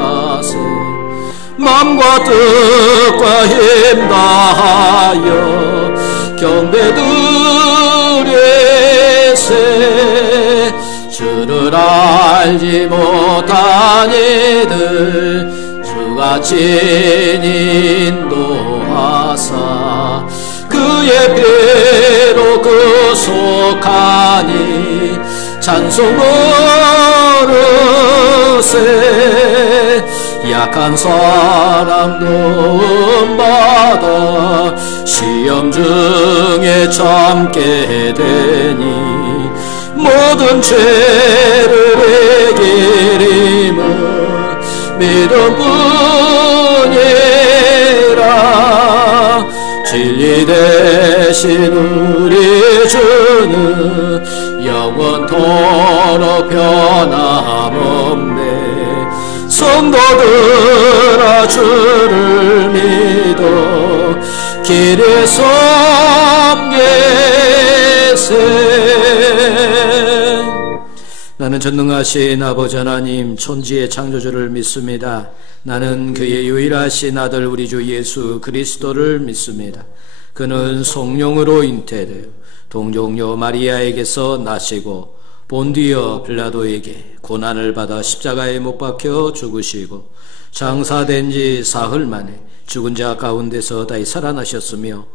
하소. 맘과 뜻과 힘 다하여 경배 드리세. 주를 알지 못한 이들 주가 친히 인도하사 그의 피로 구속하니 찬송 부르세. 약한 사람 도움받아 시험 중에 참게 되니 모든 죄를 이기림은 믿음뿐이라. 진리 대신 우리 주는 영원토록 변함없네. 성도들아 주를 믿어 길에 섬기세. 나는 전능하신 아버지 하나님 천지의 창조주를 믿습니다. 나는 그의 유일하신 아들 우리 주 예수 그리스도를 믿습니다. 그는 성령으로 잉태되어 동정녀 마리아에게서 나시고 본디어 빌라도에게 고난을 받아 십자가에 못 박혀 죽으시고 장사된 지 사흘 만에 죽은 자 가운데서 다시 살아나셨으며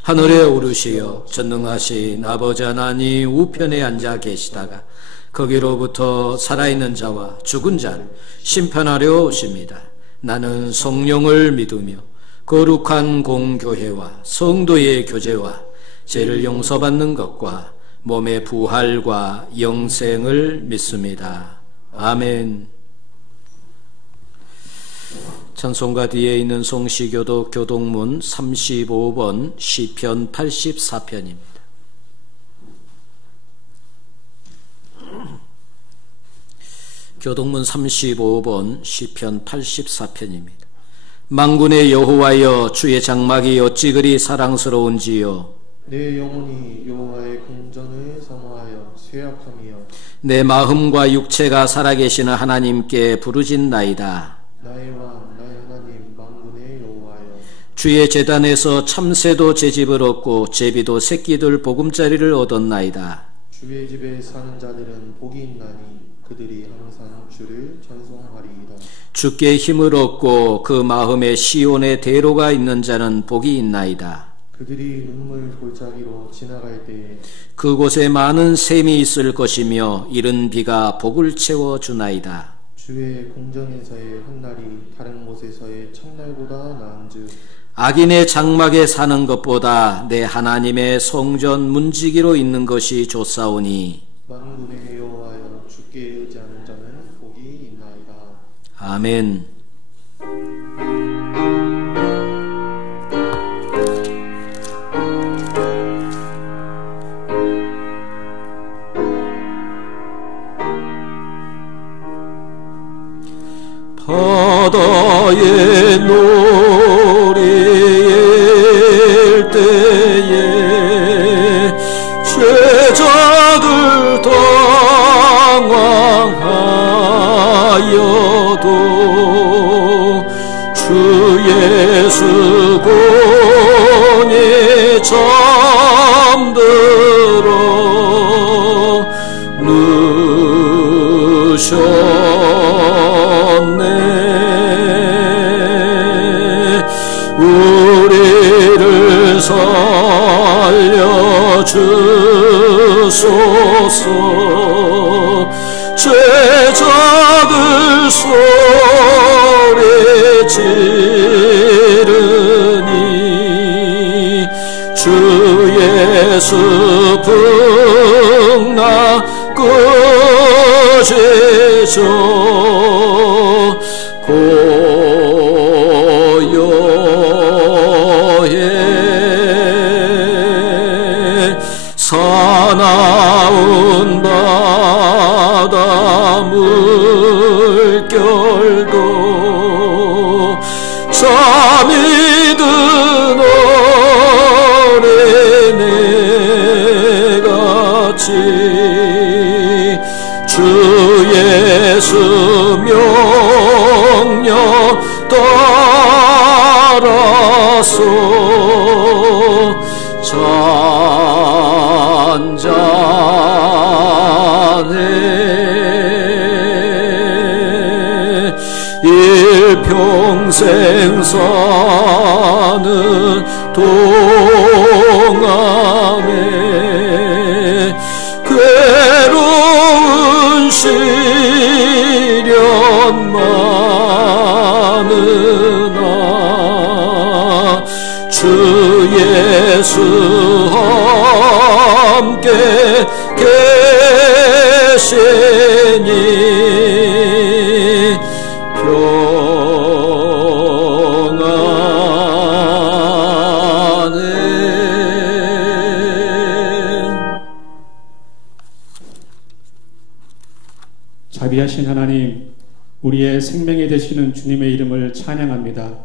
하늘에 오르시어 전능하신 아버지 하나님 우편에 앉아 계시다가 거기로부터 살아있는 자와 죽은 자를 심판하려 오십니다. 나는 성령을 믿으며 거룩한 공교회와 성도의 교제와 죄를 용서받는 것과 몸의 부활과 영생을 믿습니다. 아멘. 찬송가 뒤에 있는 송시교도 교동문 35번 시편 84편입니다. 교동문 35번 시편 84편입니다. 만군의 여호와여 주의 장막이 어찌 그리 사랑스러운지요. 내 영혼이 여호와의 궁전을 사모하여 쇠약함이여. 내 마음과 육체가 살아계시는 하나님께 부르짖나이다. 나의 왕 나의 하나님 만군의 여호와여. 주의 제단에서 참새도 제집을 얻고 제비도 새끼들 보금자리를 얻었나이다. 주의 집에 사는 자들은 복이 있나니 그들이 항상 주를 찬송하리이다. 주께 힘을 얻고 그 마음에 시온의 대로가 있는 자는 복이 있나이다. 그들이 눈물 골짜기로 지나갈 때에 그곳에 많은 샘이 있을 것이며 이른 비가 복을 채워 주나이다. 주의 궁전에서의 한날이 다른 곳에서의 첫날보다 나은즉 악인의 장막에 사는 것보다 내 하나님의 성전 문지기로 있는 것이 좋사오니 만군의 여호와여 주께 의지하는 자는 복이 있나이다. 아멘. 바다의 노래일 때에 죄자들 당황하여도 주 예수 공에 잠들어 누셨네. 우리를 살려주소서. 죄자들 소리 지르니 주 예수 풍나 꾸짖어 고요해. 사나운 바다 물결도 잠이 든 어린애같이 주 예수 명령에 하소 잔잔해 일평생 사는 동안에 괴로운 시련 많으나 주 예수 함께 계시니 자비하신 하나님, 우리의 생명이 되시는 주님의 이름을 찬양합니다.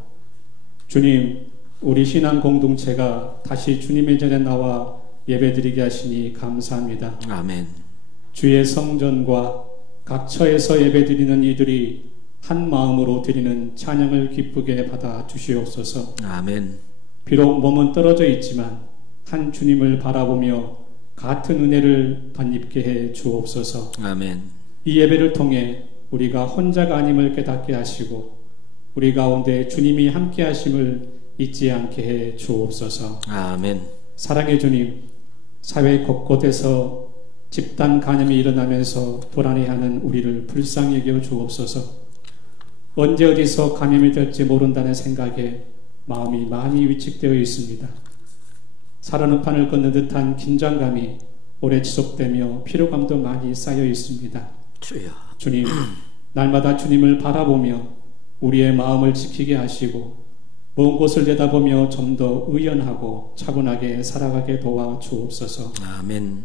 주님, 우리 신앙 공동체가 다시 주님의 전에 나와 예배드리게 하시니 감사합니다. 아멘. 주의 성전과 각 처에서 예배드리는 이들이 한 마음으로 드리는 찬양을 기쁘게 받아 주시옵소서. 아멘. 비록 몸은 떨어져 있지만 한 주님을 바라보며 같은 은혜를 덧입게 해 주옵소서. 아멘. 이 예배를 통해 우리가 혼자가 아님을 깨닫게 하시고 우리 가운데 주님이 함께 하심을 잊지 않게 해 주옵소서. 아멘. 사랑의 주님, 사회 곳곳에서 집단 감염이 일어나면서 불안해하는 우리를 불쌍히 여겨 주옵소서. 언제 어디서 감염이 될지 모른다는 생각에 마음이 많이 위축되어 있습니다. 살아는 판을 걷는 듯한 긴장감이 오래 지속되며 피로감도 많이 쌓여 있습니다. 주여. 주님, 날마다 주님을 바라보며 우리의 마음을 지키게 하시고 먼 곳을 내다보며 좀 더 의연하고 차분하게 살아가게 도와 주옵소서. 아멘.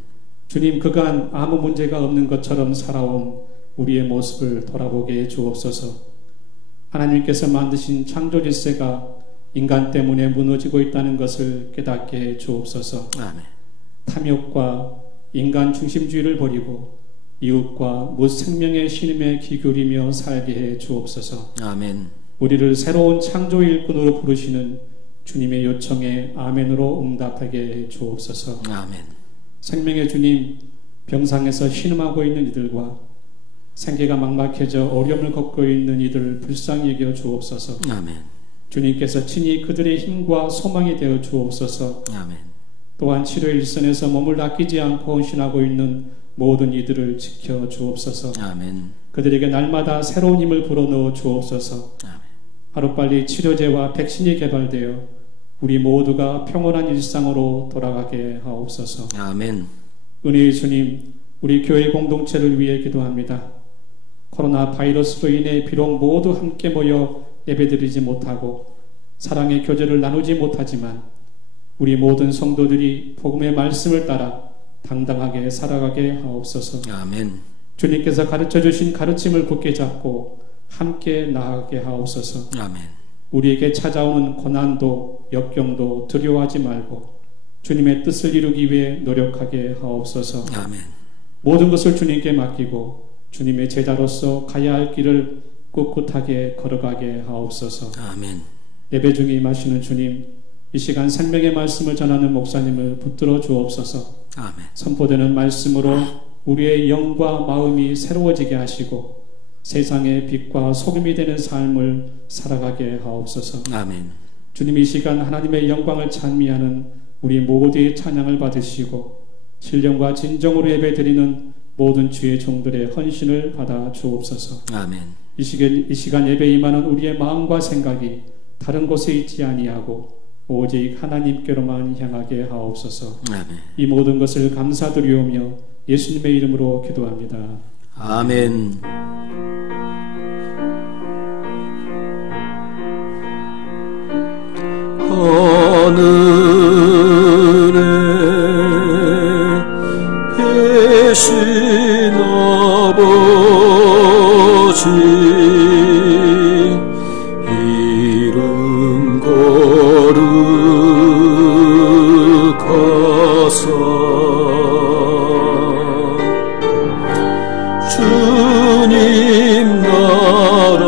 주님, 그간 아무 문제가 없는 것처럼 살아온 우리의 모습을 돌아보게 해 주옵소서. 하나님께서 만드신 창조 질서가 인간 때문에 무너지고 있다는 것을 깨닫게 해 주옵소서. 아멘. 탐욕과 인간 중심주의를 버리고 이웃과 무 생명의 신임에 기울이며 살게 해 주옵소서. 아멘. 우리를 새로운 창조 일꾼으로 부르시는 주님의 요청에 아멘으로 응답하게 해 주옵소서. 아멘. 생명의 주님, 병상에서 신음하고 있는 이들과 생계가 막막해져 어려움을 겪고 있는 이들을 불쌍히 여겨 주옵소서. 아멘. 주님께서 친히 그들의 힘과 소망이 되어 주옵소서. 아멘. 또한 치료 일선에서 몸을 아끼지 않고 헌신하고 있는 모든 이들을 지켜 주옵소서. 아멘. 그들에게 날마다 새로운 힘을 불어넣어 주옵소서. 아멘. 하루빨리 치료제와 백신이 개발되어 우리 모두가 평온한 일상으로 돌아가게 하옵소서. 아멘. 은혜의 주님, 우리 교회 공동체를 위해 기도합니다. 코로나 바이러스로 인해 비록 모두 함께 모여 예배드리지 못하고 사랑의 교제를 나누지 못하지만 우리 모든 성도들이 복음의 말씀을 따라 당당하게 살아가게 하옵소서. 아멘. 주님께서 가르쳐주신 가르침을 굳게 잡고 함께 나아가게 하옵소서. 아멘. 우리에게 찾아오는 고난도 역경도 두려워하지 말고 주님의 뜻을 이루기 위해 노력하게 하옵소서. 아멘. 모든 것을 주님께 맡기고 주님의 제자로서 가야 할 길을 꿋꿋하게 걸어가게 하옵소서. 아멘. 예배 중에 임하시는 주님, 이 시간 생명의 말씀을 전하는 목사님을 붙들어 주옵소서. 아멘. 선포되는 말씀으로 우리의 영과 마음이 새로워지게 하시고 세상의 빛과 소금이 되는 삶을 살아가게 하옵소서. 아멘. 주님, 이 시간 하나님의 영광을 찬미하는 우리 모두의 찬양을 받으시고 신령과 진정으로 예배드리는 모든 주의 종들의 헌신을 받아 주옵소서. 아멘. 이 시간 예배에 임하는 우리의 마음과 생각이 다른 곳에 있지 아니하고 오직 하나님께로만 향하게 하옵소서. 아멘. 이 모든 것을 감사드리오며 예수님의 이름으로 기도합니다. 아멘. 하늘에 계신 아버지 이름 거룩하사 주님 나라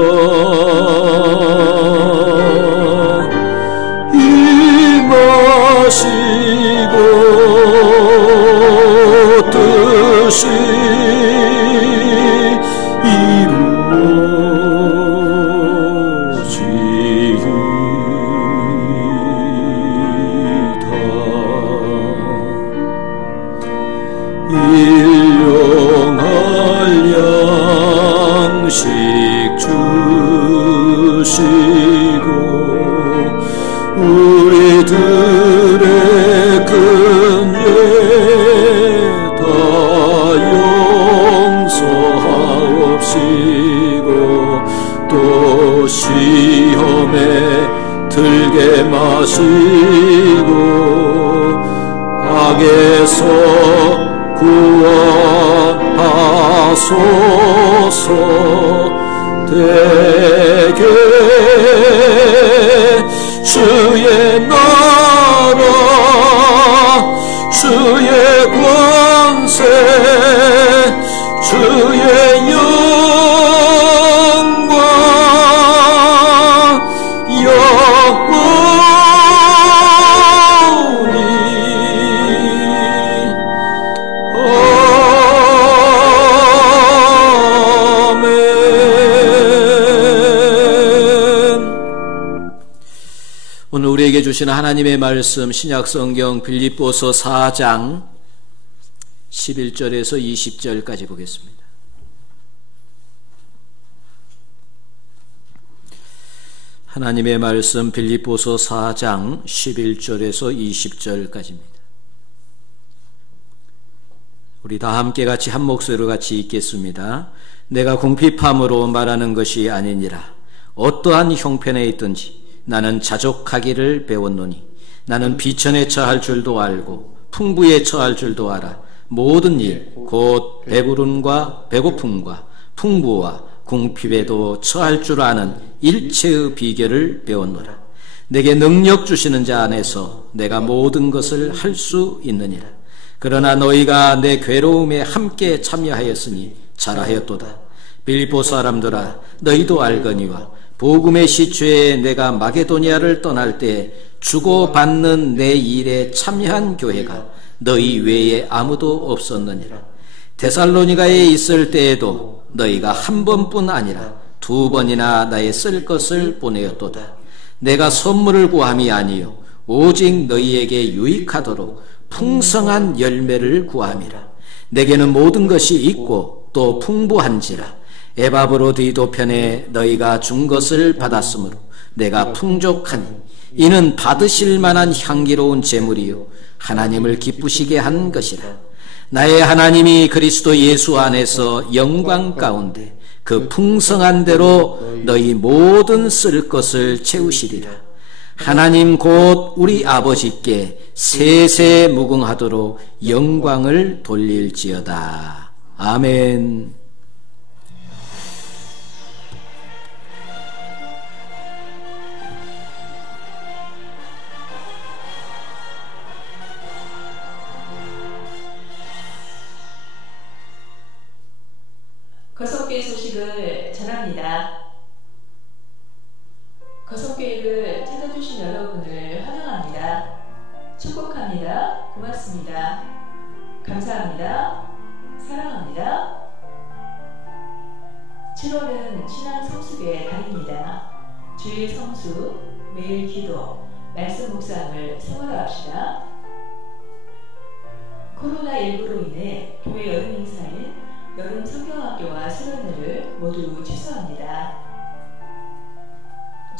주시고 우리들의 큰 죄 다 용서하옵시고 또 시험에 들게 마시고 악에서 구원하소서. 대개 주의 나라 주의 권세 주의 영광 영원히 오늘 우리에게 주시는 하나님의 말씀 신약성경 빌립보서 4장 11절에서 20절까지 보겠습니다. 하나님의 말씀 빌립보서 4장 11절에서 20절까지입니다. 우리 다 함께 같이 한 목소리로 같이 읽겠습니다. 내가 궁핍함으로 말하는 것이 아니니라. 어떠한 형편에 있든지 나는 자족하기를 배웠노니 나는 비천에 처할 줄도 알고 풍부에 처할 줄도 알아. 모든 일 곧 배부름과 배고픔과 풍부와 궁핍에도 처할 줄 아는 일체의 비결을 배웠노라. 내게 능력 주시는 자 안에서 내가 모든 것을 할 수 있느니라. 그러나 너희가 내 괴로움에 함께 참여하였으니 잘하였도다. 빌립보 사람들아 너희도 알거니와 복음의 시초에 내가 마게도니아를 떠날 때 주고받는 내 일에 참여한 교회가 너희 외에 아무도 없었느니라. 데살로니가에 있을 때에도 너희가 한 번뿐 아니라 두 번이나 나의 쓸 것을 보내었도다. 내가 선물을 구함이 아니요 오직 너희에게 유익하도록 풍성한 열매를 구함이라. 내게는 모든 것이 있고 또 풍부한지라. 에바브로디도 편에 너희가 준 것을 받았으므로 내가 풍족하니 이는 받으실 만한 향기로운 제물이요 하나님을 기쁘시게 한 것이라. 나의 하나님이 그리스도 예수 안에서 영광 가운데 그 풍성한 대로 너희 모든 쓸 것을 채우시리라. 하나님 곧 우리 아버지께 세세 무궁하도록 영광을 돌릴지어다. 아멘. 거석교회 소식을 전합니다. 거석교회를 찾아주신 여러분을 환영합니다. 축복합니다. 고맙습니다. 감사합니다. 사랑합니다. 7월은 신앙 성숙의 달입니다. 주일 성수, 매일 기도, 말씀 묵상을 생활화합시다. 코로나19로 인해 교회 여름 행사인 여름 성경학교와 수련회를 모두 취소합니다.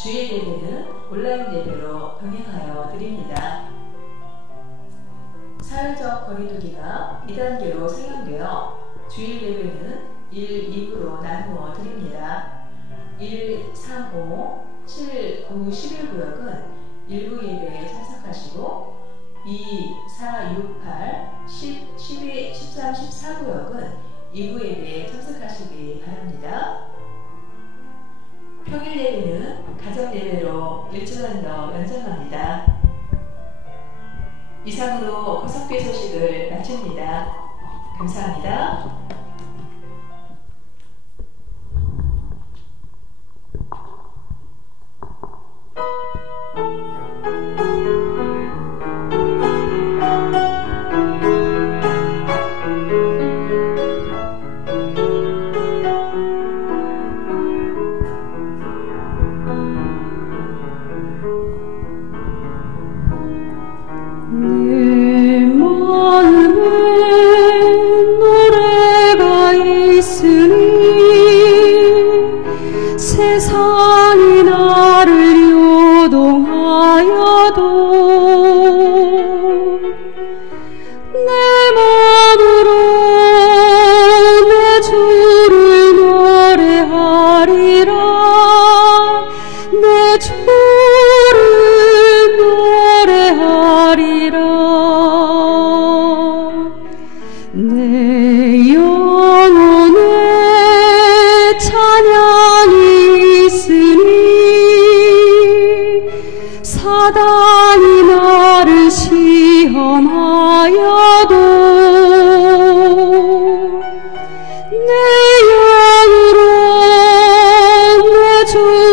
주일 예배는 온라인 예배로 병행하여 드립니다. 사회적 거리두기가 2단계로 상향되어 주일 예배는 1, 2부로 나누어 드립니다. 1, 3, 5, 7, 9, 11구역은 1부 예배에 참석하시고 2, 4, 6, 8, 10, 12, 13, 14구역은 2부 예배에 참석하시기 바랍니다. 평일 예배는 가정 예배로 일주간 더 연장합니다. 이상으로 거석교회 소식을 마칩니다. 감사합니다. 세상이나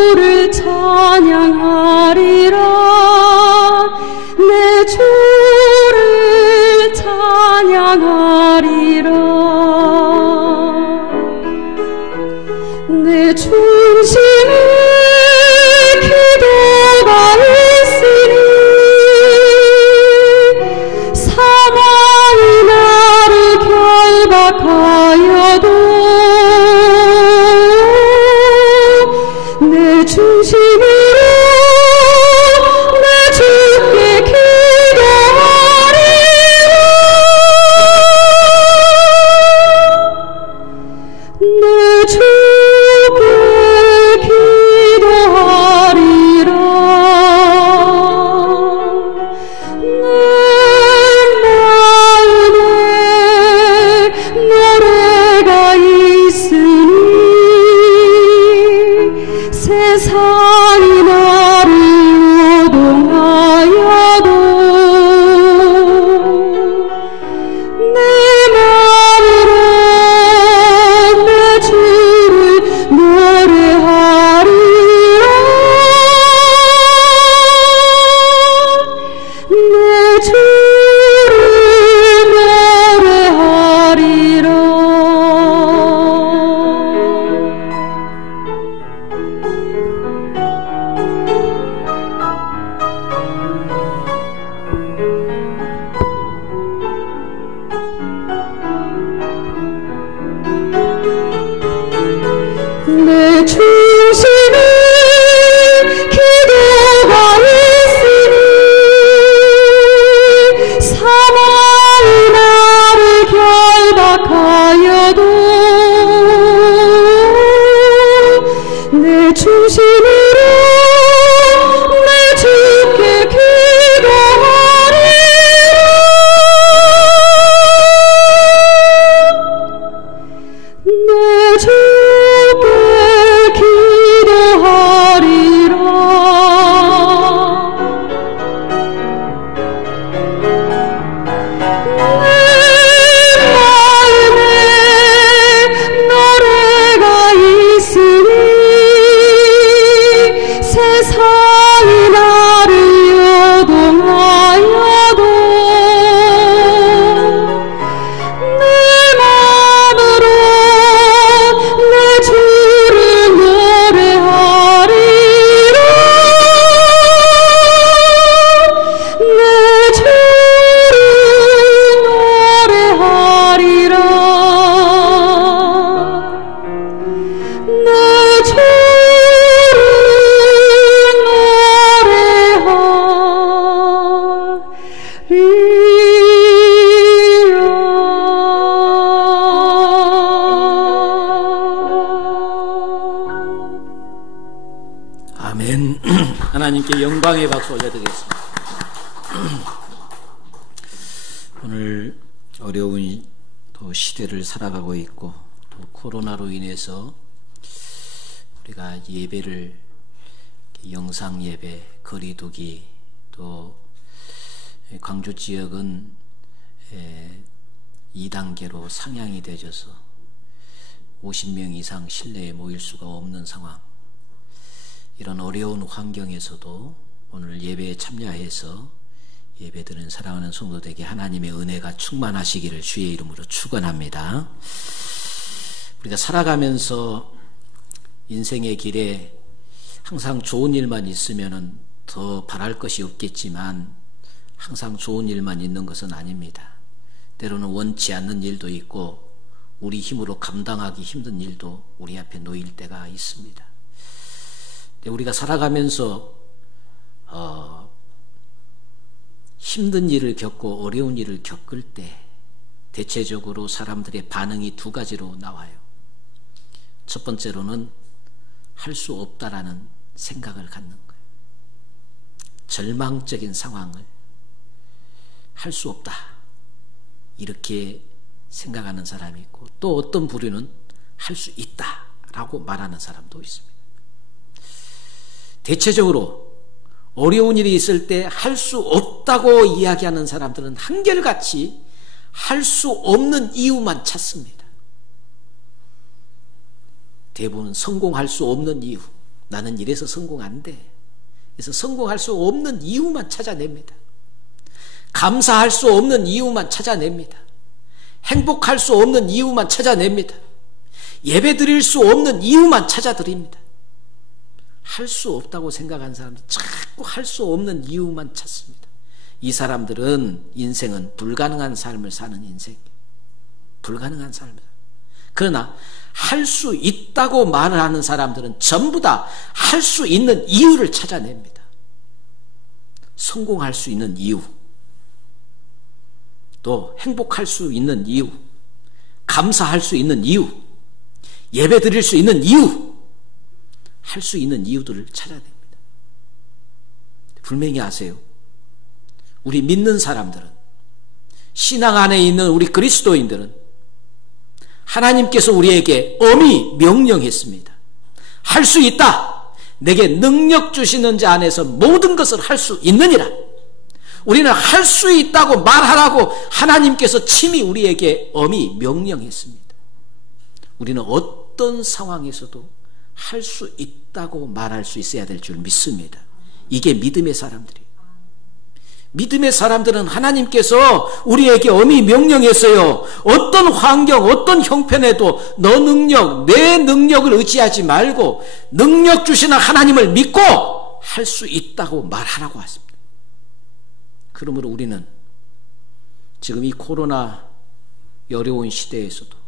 주를 찬양하리라. 내 주를 찬양하리라. 내 중심에 기도가 있으니 사망이 나를 결박하여도 내 중심으로 내 주께 기도하리라. 내 주께 기도하리라. 내 마음에 노래가 있으니 세상이 나를 요동하여도 내 마음으로 내 주를 노래하리라. 내 주를 노래하리라. 내 중심에 기도가 있으니 사망이 나를 결박하여도 내 중심으로 내 주께 기도하리라. 내 주께 기도하리라. 내 마음에 노래가 있으니 세상이 나를 요동하여도 내 마음으로 내 주를 노래하리라. 내 주를 노래하리라. 내 주를 노래하리라. 아멘. 하나님께 영광의 박수 올려드리겠습니다. 오늘 어려운 또 시대를 살아가고 있고 또 코로나로 인해서 우리가 예배를 영상 예배, 거리두기, 또 광주 지역은 2단계로 상향이 되어서 50명 이상 실내에 모일 수가 없는 상황. 이런 어려운 환경에서도 오늘 예배에 참여해서 예배드리는 사랑하는 성도들에게 하나님의 은혜가 충만하시기를 주의 이름으로 축원합니다. 우리가 살아가면서 인생의 길에 항상 좋은 일만 있으면 더 바랄 것이 없겠지만 항상 좋은 일만 있는 것은 아닙니다. 때로는 원치 않는 일도 있고 우리 힘으로 감당하기 힘든 일도 우리 앞에 놓일 때가 있습니다. 우리가 살아가면서 힘든 일을 겪고 어려운 일을 겪을 때 대체적으로 사람들의 반응이 두 가지로 나와요. 첫 번째로는 할 수 없다라는 생각을 갖는 거예요. 절망적인 상황을 할 수 없다 이렇게 생각하는 사람이 있고, 또 어떤 부류는 할 수 있다라고 말하는 사람도 있습니다. 대체적으로 어려운 일이 있을 때 할 수 없다고 이야기하는 사람들은 한결같이 할 수 없는 이유만 찾습니다. 대부분 성공할 수 없는 이유, 나는 이래서 성공 안 돼. 그래서 성공할 수 없는 이유만 찾아냅니다. 감사할 수 없는 이유만 찾아냅니다. 행복할 수 없는 이유만 찾아냅니다. 예배 드릴 수 없는 이유만 찾아드립니다. 할 수 없다고 생각하는 사람들 자꾸 할 수 없는 이유만 찾습니다. 이 사람들은 인생은 불가능한 삶을 사는 인생이에요. 불가능한 삶을. 그러나 할 수 있다고 말을 하는 사람들은 전부 다 할 수 있는 이유를 찾아냅니다. 성공할 수 있는 이유, 또 행복할 수 있는 이유, 감사할 수 있는 이유, 예배 드릴 수 있는 이유, 할 수 있는 이유들을 찾아냅니다. 분명히 아세요. 우리 믿는 사람들은, 신앙 안에 있는 우리 그리스도인들은 하나님께서 우리에게 엄히 명령했습니다. 할 수 있다. 내게 능력 주시는 자 안에서 모든 것을 할 수 있느니라. 우리는 할 수 있다고 말하라고 하나님께서 친히 우리에게 엄히 명령했습니다. 우리는 어떤 상황에서도 할 수 있다고 말할 수 있어야 될 줄 믿습니다. 이게 믿음의 사람들이에요. 믿음의 사람들은 하나님께서 우리에게 엄히 명령했어요. 어떤 환경, 어떤 형편에도 너 능력, 내 능력을 의지하지 말고 능력 주시는 하나님을 믿고 할 수 있다고 말하라고 하십니다. 그러므로 우리는 지금 이 코로나 어려운 시대에서도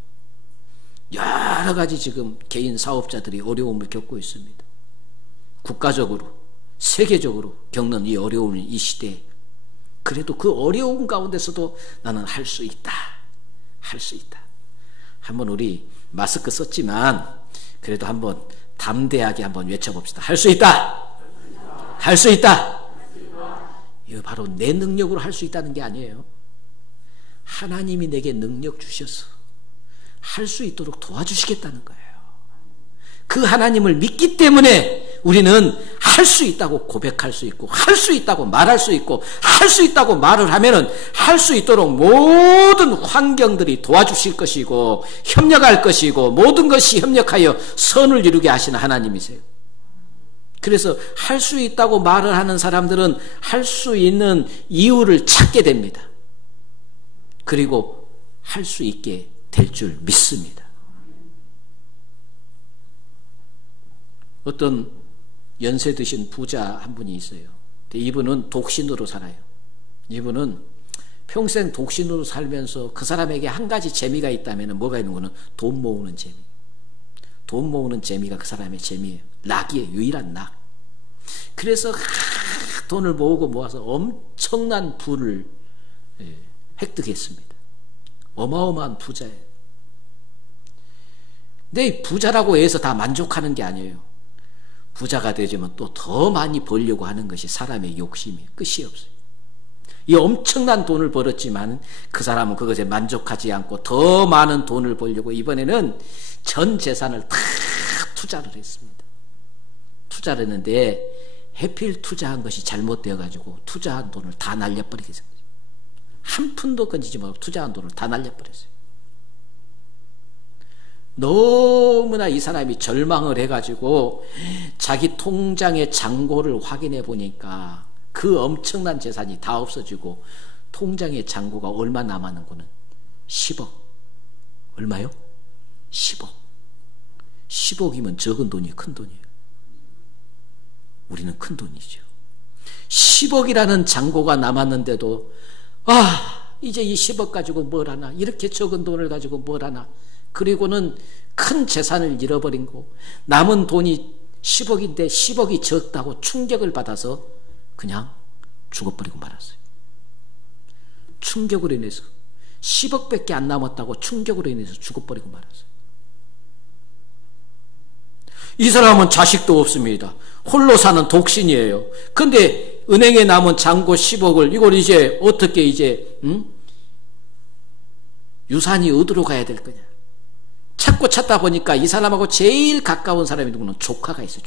여러 가지 지금 개인 사업자들이 어려움을 겪고 있습니다. 국가적으로, 세계적으로 겪는 이 어려운 이 시대에 그래도 그 어려운 가운데서도 나는 할 수 있다. 할 수 있다. 한번 우리 마스크 썼지만 그래도 한번 담대하게 한번 외쳐봅시다. 할 수 있다. 할 수 있다. 이거 바로 내 능력으로 할 수 있다는 게 아니에요. 하나님이 내게 능력 주셔서 할 수 있도록 도와주시겠다는 거예요. 그 하나님을 믿기 때문에 우리는 할 수 있다고 고백할 수 있고 할 수 있다고 말할 수 있고 할 수 있다고 말을 하면은 할 수 있도록 모든 환경들이 도와주실 것이고 협력할 것이고 모든 것이 협력하여 선을 이루게 하시는 하나님이세요. 그래서 할 수 있다고 말을 하는 사람들은 할 수 있는 이유를 찾게 됩니다. 그리고 할 수 있게 될 줄 믿습니다. 어떤 연세 드신 부자 한 분이 있어요. 이분은 독신으로 살아요. 이분은 평생 독신으로 살면서 그 사람에게 한 가지 재미가 있다면 뭐가 있는 거는 돈 모으는 재미. 돈 모으는 재미가 그 사람의 재미예요. 낙이에요. 유일한 낙. 그래서 돈을 모으고 모아서 엄청난 부를 획득했습니다. 어마어마한 부자예요. 근데 부자라고 해서 다 만족하는 게 아니에요. 부자가 되지만 또 더 많이 벌려고 하는 것이 사람의 욕심이에요. 끝이 없어요. 이 엄청난 돈을 벌었지만 그 사람은 그것에 만족하지 않고 더 많은 돈을 벌려고 이번에는 전 재산을 다 투자를 했습니다. 투자를 했는데 해필 투자한 것이 잘못되어가지고 투자한 돈을 다 날려버리게 됐어요. 한 푼도 건지지 말고 투자한 돈을 다 날려버렸어요. 너무나 이 사람이 절망을 해가지고 자기 통장의 잔고를 확인해 보니까 그 엄청난 재산이 다 없어지고 통장의 잔고가 얼마 남았는 거는 10억. 얼마요? 10억. 10억이면 적은 돈이 큰 돈이에요. 우리는 큰 돈이죠. 10억이라는 잔고가 남았는데도 이제 이 10억 가지고 뭘 하나, 이렇게 적은 돈을 가지고 뭘 하나, 그리고는 큰 재산을 잃어버린 거, 남은 돈이 10억인데 10억이 적다고 충격을 받아서 그냥 죽어버리고 말았어요. 충격으로 인해서 10억밖에 안 남았다고 충격으로 인해서 죽어버리고 말았어요. 이 사람은 자식도 없습니다. 홀로 사는 독신이에요. 근데 은행에 남은 잔고 10억을 이걸 이제 어떻게 이제 유산이 어디로 가야 될 거냐. 찾다 보니까 이 사람하고 제일 가까운 사람이 누구는 조카가 있어요.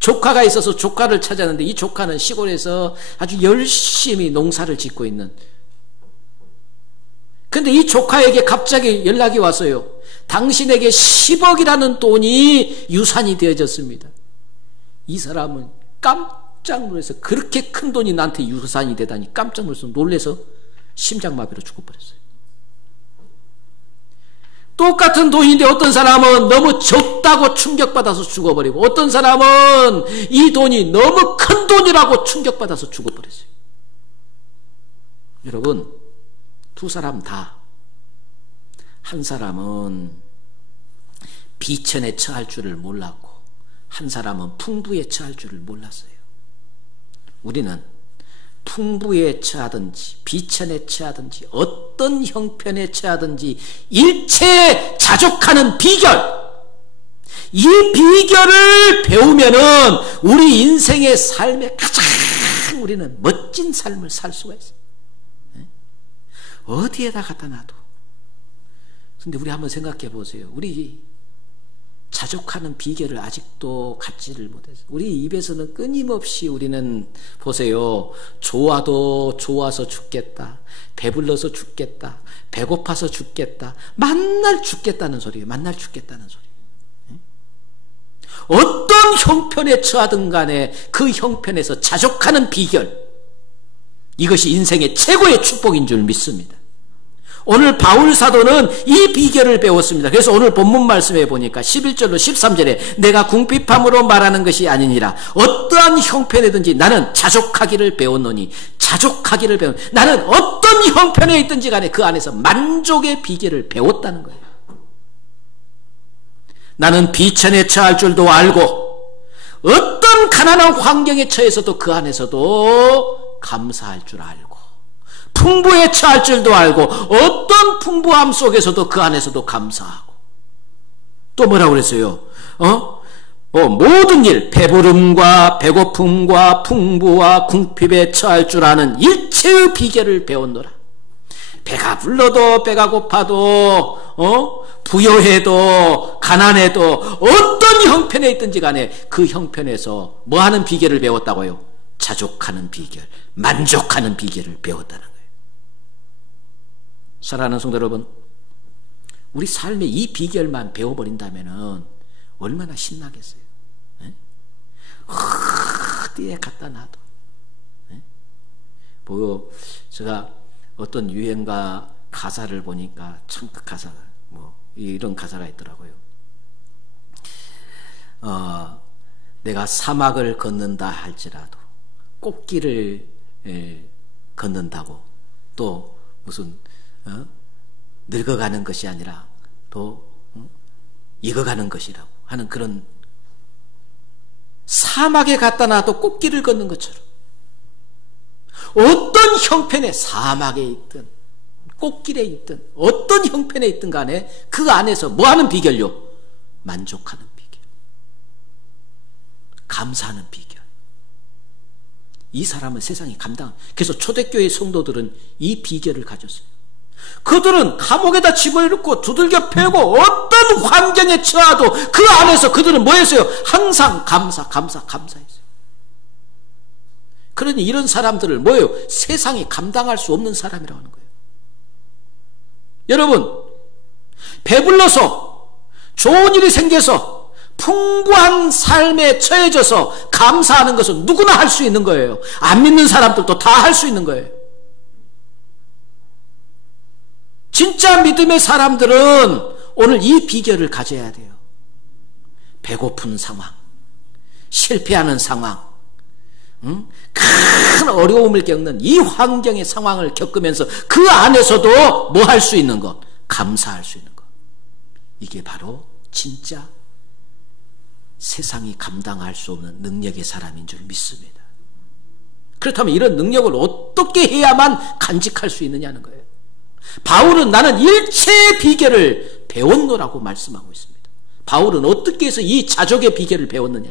조카가 있어서 조카를 찾았는데 이 조카는 시골에서 아주 열심히 농사를 짓고 있는. 근데 이 조카에게 갑자기 연락이 왔어요. 당신에게 10억이라는 돈이 유산이 되어졌습니다. 이 사람은 깜짝 놀라서 그렇게 큰 돈이 나한테 유산이 되다니 깜짝 놀라서 심장마비로 죽어버렸어요. 똑같은 돈인데 어떤 사람은 너무 적다고 충격받아서 죽어버리고 어떤 사람은 이 돈이 너무 큰 돈이라고 충격받아서 죽어버렸어요. 여러분, 두 사람 다, 한 사람은 비천에 처할 줄을 몰랐고 한 사람은 풍부에 처할 줄을 몰랐어요. 우리는 풍부에 처하든지 비천에 처하든지 어떤 형편에 처하든지 일체에 자족하는 비결, 이 비결을 배우면은 우리 인생의 삶에 가장 우리는 멋진 삶을 살 수가 있어요. 어디에다 갖다 놔도. 근데 우리 한번 생각해 보세요. 우리 자족하는 비결을 아직도 갖지를 못해서 우리 입에서는 끊임없이 우리는 보세요. 좋아도 좋아서 죽겠다, 배불러서 죽겠다, 배고파서 죽겠다, 만날 죽겠다는 소리예요. 만날 죽겠다는 소리. 어떤 형편에 처하든 간에 그 형편에서 자족하는 비결, 이것이 인생의 최고의 축복인 줄 믿습니다. 오늘 바울 사도는 이 비결을 배웠습니다. 그래서 오늘 본문 말씀에 보니까 11절로 13절에 내가 궁핍함으로 말하는 것이 아니니라 어떠한 형편이든지 나는 자족하기를 배웠노니, 자족하기를 배운, 나는 어떤 형편에 있든지 간에 그 안에서 만족의 비결을 배웠다는 거예요. 나는 비천에 처할 줄도 알고 어떤 가난한 환경에 처해서도 그 안에서도 감사할 줄 알고 풍부에 처할 줄도 알고 어떤 풍부함 속에서도 그 안에서도 감사하고 또 뭐라고 그랬어요? 모든 일, 배부름과 배고픔과 풍부와 궁핍에 처할 줄 아는 일체의 비결을 배웠노라. 배가 불러도 배가 고파도 부여해도 가난해도 어떤 형편에 있든지 간에 그 형편에서 뭐하는 비결을 배웠다고요? 자족하는 비결, 만족하는 비결을 배웠다는 거예요. 사랑하는 성도 여러분, 우리 삶의 이 비결만 배워버린다면 얼마나 신나겠어요. 어디에 갖다 놔도. 제가 어떤 유행가 가사를 보니까 참 그 가사가 이런 가사가 있더라고요. 내가 사막을 걷는다 할지라도 꽃길을 걷는다고 또 무슨 늙어가는 것이 아니라 또 익어가는 것이라고 하는 그런, 사막에 갖다 놔도 꽃길을 걷는 것처럼 어떤 형편에 사막에 있든 꽃길에 있든 어떤 형편에 있든 간에 그 안에서 뭐하는 비결요? 만족하는 비결, 감사하는 비결. 이 사람은 세상이 그래서 초대교회 성도들은 이 비결을 가졌어요. 그들은 감옥에다 집어넣고 두들겨 패고 어떤 환경에 처해도 그 안에서 그들은 뭐 했어요? 항상 감사했어요. 그러니 이런 사람들을 뭐예요? 세상이 감당할 수 없는 사람이라고 하는 거예요. 여러분, 배불러서 좋은 일이 생겨서 풍부한 삶에 처해져서 감사하는 것은 누구나 할 수 있는 거예요. 안 믿는 사람들도 다 할 수 있는 거예요. 진짜 믿음의 사람들은 오늘 이 비결을 가져야 돼요. 배고픈 상황, 실패하는 상황, 큰 어려움을 겪는 이 환경의 상황을 겪으면서 그 안에서도 뭐 할 수 있는 것? 감사할 수 있는 것. 이게 바로 진짜 세상이 감당할 수 없는 능력의 사람인 줄 믿습니다. 그렇다면 이런 능력을 어떻게 해야만 간직할 수 있느냐는 거예요. 바울은 나는 일체의 비결을 배웠노라고 말씀하고 있습니다. 바울은 어떻게 해서 이 자족의 비결을 배웠느냐.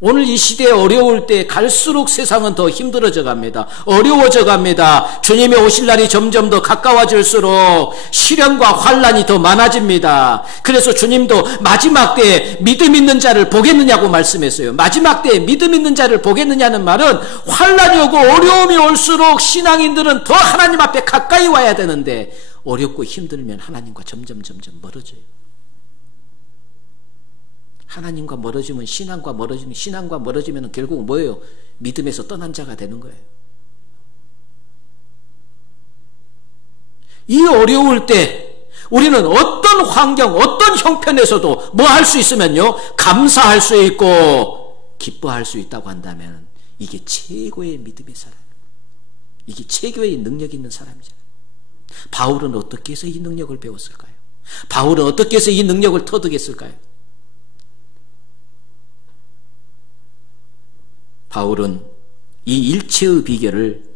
오늘 이 시대에 어려울 때 갈수록 세상은 더 힘들어져 갑니다. 어려워져 갑니다. 주님이 오실 날이 점점 더 가까워질수록 시련과 환난이 더 많아집니다. 그래서 주님도 마지막 때에 믿음 있는 자를 보겠느냐고 말씀했어요. 마지막 때에 믿음 있는 자를 보겠느냐는 말은 환난이 오고 어려움이 올수록 신앙인들은 더 하나님 앞에 가까이 와야 되는데 어렵고 힘들면 하나님과 점점 멀어져요. 하나님과 멀어지면 신앙과 멀어지면 결국 뭐예요? 믿음에서 떠난 자가 되는 거예요. 이 어려울 때 우리는 어떤 환경, 어떤 형편에서도 뭐 할 수 있으면요, 감사할 수 있고 기뻐할 수 있다고 한다면 이게 최고의 믿음의 사람, 이게 최고의 능력 있는 사람이잖아요. 바울은 어떻게 해서 이 능력을 배웠을까요? 바울은 어떻게 해서 이 능력을 터득했을까요? 바울은 이 일체의 비결을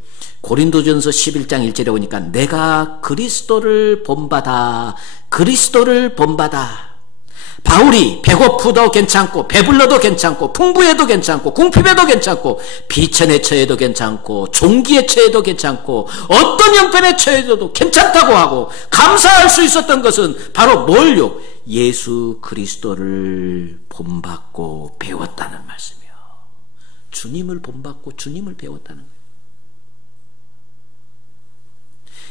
고린도전서 11장 1절에 보니까 내가 그리스도를 본받아, 그리스도를 본받아. 바울이 배고프도 괜찮고 배불러도 괜찮고 풍부해도 괜찮고 궁핍해도 괜찮고 비천에 처해도 괜찮고 종기에 처해도 괜찮고 어떤 형편에 처해도 괜찮다고 하고 감사할 수 있었던 것은 바로 뭘요? 예수 그리스도를 본받고 배웠다는 말씀이요. 주님을 본받고 주님을 배웠다는 거예요.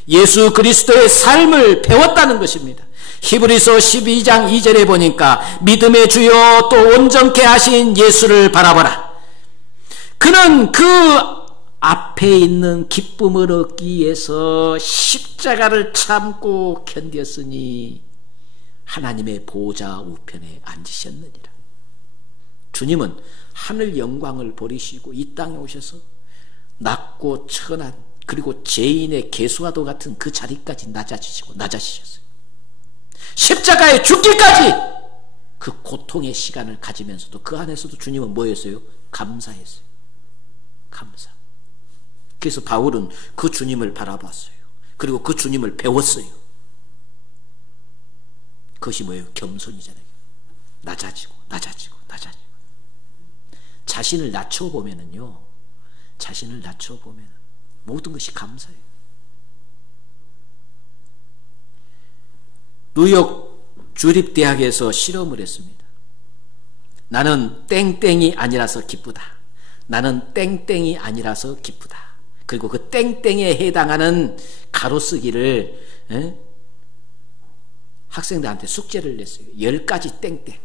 예수 그리스도의 삶을 배웠다는 것입니다. 히브리서 12장 2절에 보니까 믿음의 주요 또 온전케 하신 예수를 바라보라. 그는 그 앞에 있는 기쁨을 얻기 위해서 십자가를 참고 견뎠으니 하나님의 보좌 우편에 앉으셨느니라. 주님은 하늘 영광을 버리시고 이 땅에 오셔서 낮고 천한 그리고 죄인의 개수와도 같은 그 자리까지 낮아지셨어요. 십자가에 죽기까지 그 고통의 시간을 가지면서도 그 안에서도 주님은 뭐였어요? 감사했어요. 감사. 그래서 바울은 그 주님을 바라봤어요. 그리고 그 주님을 배웠어요. 그것이 뭐예요? 겸손이잖아요. 낮아지고 자신을 낮춰보면은요, 모든 것이 감사해요. 뉴욕 주립대학에서 실험을 했습니다. 나는 땡땡이 아니라서 기쁘다. 나는 땡땡이 아니라서 기쁘다. 그리고 그 땡땡에 해당하는 가로쓰기를 학생들한테 숙제를 냈어요. 10가지 땡땡.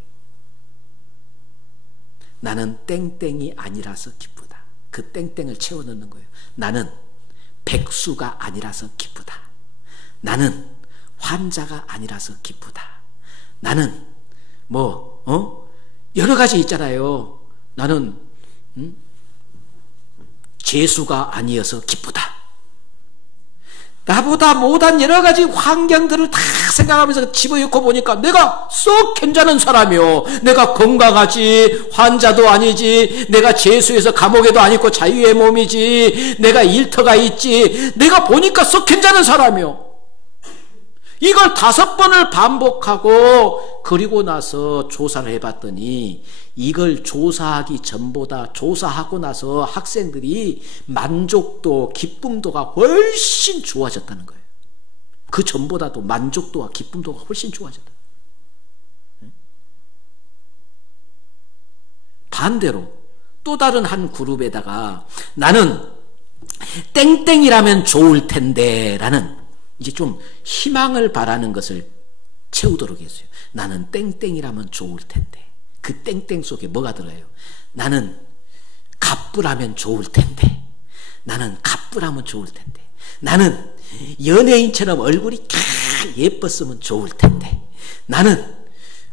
나는 땡땡이 아니라서 기쁘다. 그 땡땡을 채워넣는 거예요. 나는 백수가 아니라서 기쁘다. 나는 환자가 아니라서 기쁘다. 나는 여러 가지 있잖아요. 나는 재수가 아니어서 기쁘다. 나보다 못한 여러 가지 환경들을 다 생각하면서 집어넣고 보니까 내가 썩 괜찮은 사람이요. 내가 건강하지, 환자도 아니지, 내가 재수해서 감옥에도 안 있고 자유의 몸이지, 내가 일터가 있지, 내가 보니까 썩 괜찮은 사람이요. 이걸 5번을 반복하고 그리고 나서 조사를 해봤더니 이걸 조사하기 전보다 조사하고 나서 학생들이 만족도, 기쁨도가 훨씬 좋아졌다는 거예요. 그 전보다도 만족도와 기쁨도가 훨씬 좋아졌다. 반대로 또 다른 한 그룹에다가 나는 땡땡이라면 좋을 텐데 라는 이제 좀 희망을 바라는 것을 채우도록 했어요. 나는 땡땡이라면 좋을 텐데. 그 땡땡 속에 뭐가 들어요? 나는 갑부라면 좋을 텐데. 나는 갑부라면 좋을 텐데. 나는 연예인처럼 얼굴이 예뻤으면 좋을 텐데. 나는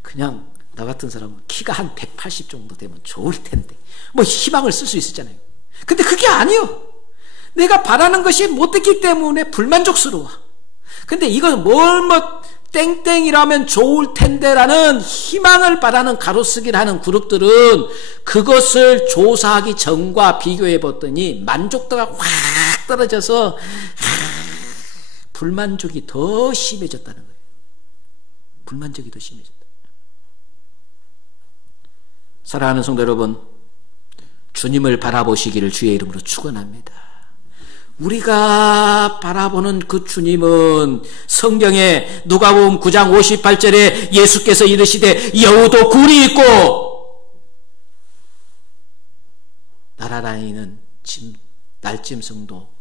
그냥 나 같은 사람은 키가 한 180 정도 되면 좋을 텐데. 뭐 희망을 쓸 수 있었잖아요. 근데 그게 아니요. 내가 바라는 것이 못됐기 때문에 불만족스러워. 근데 이건 땡땡이라면 좋을 텐데라는 희망을 바라는 가로쓰기를 하는 그룹들은 그것을 조사하기 전과 비교해 봤더니 만족도가 확 떨어져서 불만족이 더 심해졌다는 거예요. 불만족이 더 심해졌다. 사랑하는 성도 여러분, 주님을 바라보시기를 주의 이름으로 축원합니다. 우리가 바라보는 그 주님은 성경에 누가복음 9장 58절에 예수께서 이르시되 여우도 굴이 있고 날아다니는 날짐승도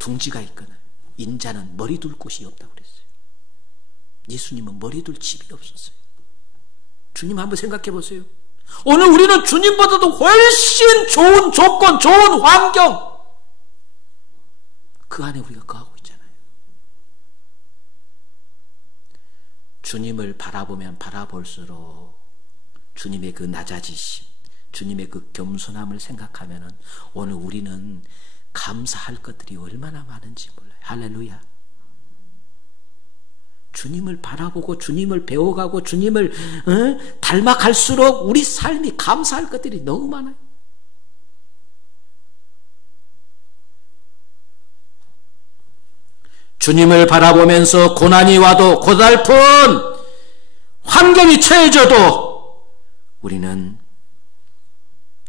둥지가 있거늘 인자는 머리 둘 곳이 없다고 그랬어요. 예수님은 머리 둘 집이 없었어요. 주님 한번 생각해 보세요. 오늘 우리는 주님보다도 훨씬 좋은 조건, 좋은 환경, 그 안에 우리가 거하고 있잖아요. 주님을 바라보면 바라볼수록 주님의 그 낮아지심, 주님의 그 겸손함을 생각하면 오늘 우리는 감사할 것들이 얼마나 많은지 몰라요. 할렐루야. 주님을 바라보고 주님을 배워가고 주님을 닮아갈수록 우리 삶이 감사할 것들이 너무 많아요. 주님을 바라보면서 고난이 와도 고달픈 환경이 처해져도 우리는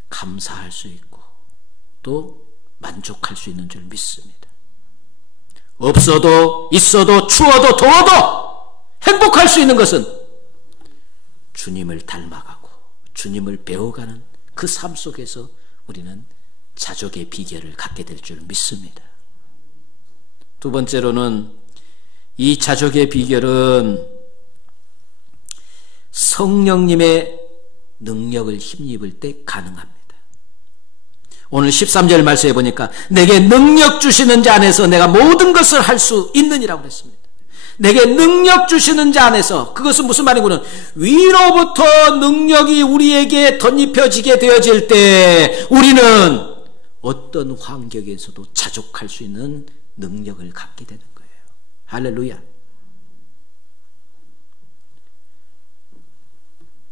감사할 수 있고 또 만족할 수 있는 줄 믿습니다. 없어도 있어도 추워도 더워도 행복할 수 있는 것은 주님을 닮아가고 주님을 배워가는 그 삶 속에서 우리는 자족의 비결을 갖게 될 줄 믿습니다. 두 번째로는 이 자족의 비결은 성령님의 능력을 힘입을 때 가능합니다. 오늘 13절 말씀해 보니까 내게 능력 주시는 자 안에서 내가 모든 것을 할 수 있느니라고 했습니다. 내게 능력 주시는 자 안에서, 그것은 무슨 말이고는 위로부터 능력이 우리에게 덧입혀지게 되어질 때 우리는 어떤 환경에서도 자족할 수 있는 능력을 갖게 되는 거예요. 할렐루야.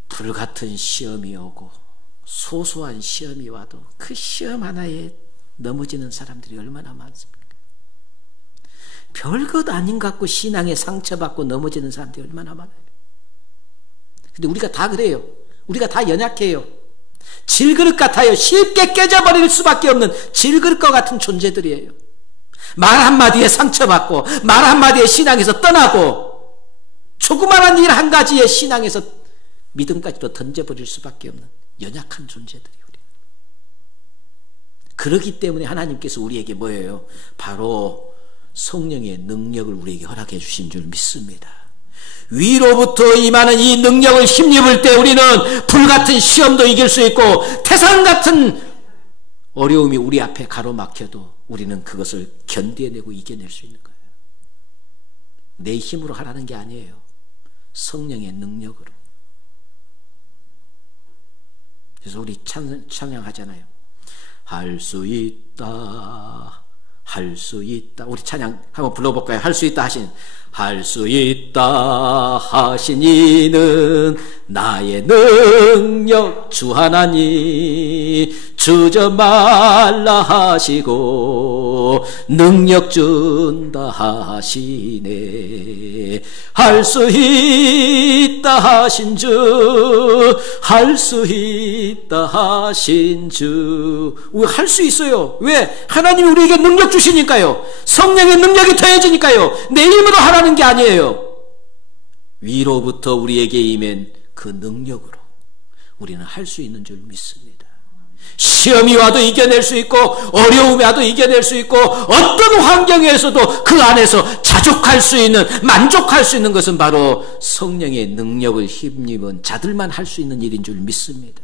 불같은 시험이 오고 소소한 시험이 와도 그 시험 하나에 넘어지는 사람들이 얼마나 많습니까? 별것 아닌 것 같고 신앙에 상처받고 넘어지는 사람들이 얼마나 많아요. 근데 우리가 다 그래요. 우리가 다 연약해요. 질그릇 같아요. 쉽게 깨져버릴 수밖에 없는 질그릇과 같은 존재들이에요. 말 한마디에 상처받고 말 한마디에 신앙에서 떠나고 조그마한 일 한 가지에 신앙에서 믿음까지도 던져버릴 수밖에 없는 연약한 존재들이 우리. 그렇기 때문에 하나님께서 우리에게 뭐예요? 바로 성령의 능력을 우리에게 허락해 주신 줄 믿습니다. 위로부터 임하는 이 능력을 힘입을 때 우리는 불같은 시험도 이길 수 있고 태산 같은 어려움이 우리 앞에 가로막혀도 우리는 그것을 견뎌내고 이겨낼 수 있는 거예요. 내 힘으로 하라는 게 아니에요. 성령의 능력으로. 그래서 우리 찬양하잖아요. 할 수 있다, 할 수 있다. 우리 찬양 한번 불러볼까요? 할 수 있다 하신, 할 수 있다 하신 이는 나의 능력 주 하나님 주저 말라 하시고 능력 준다 하시네. 할 수 있다 하신 주, 할 수 있다 하신 주. 우리 할 수 있어요. 왜? 하나님이 우리에게 능력 주시니까요. 성령의 능력이 더해지니까요. 내 힘으로 하라는 게 아니에요. 위로부터 우리에게 임한 그 능력으로 우리는 할 수 있는 줄 믿습니다. 시험이 와도 이겨낼 수 있고 어려움이 와도 이겨낼 수 있고 어떤 환경에서도 그 안에서 자족할 수 있는, 만족할 수 있는 것은 바로 성령의 능력을 힘입은 자들만 할 수 있는 일인 줄 믿습니다.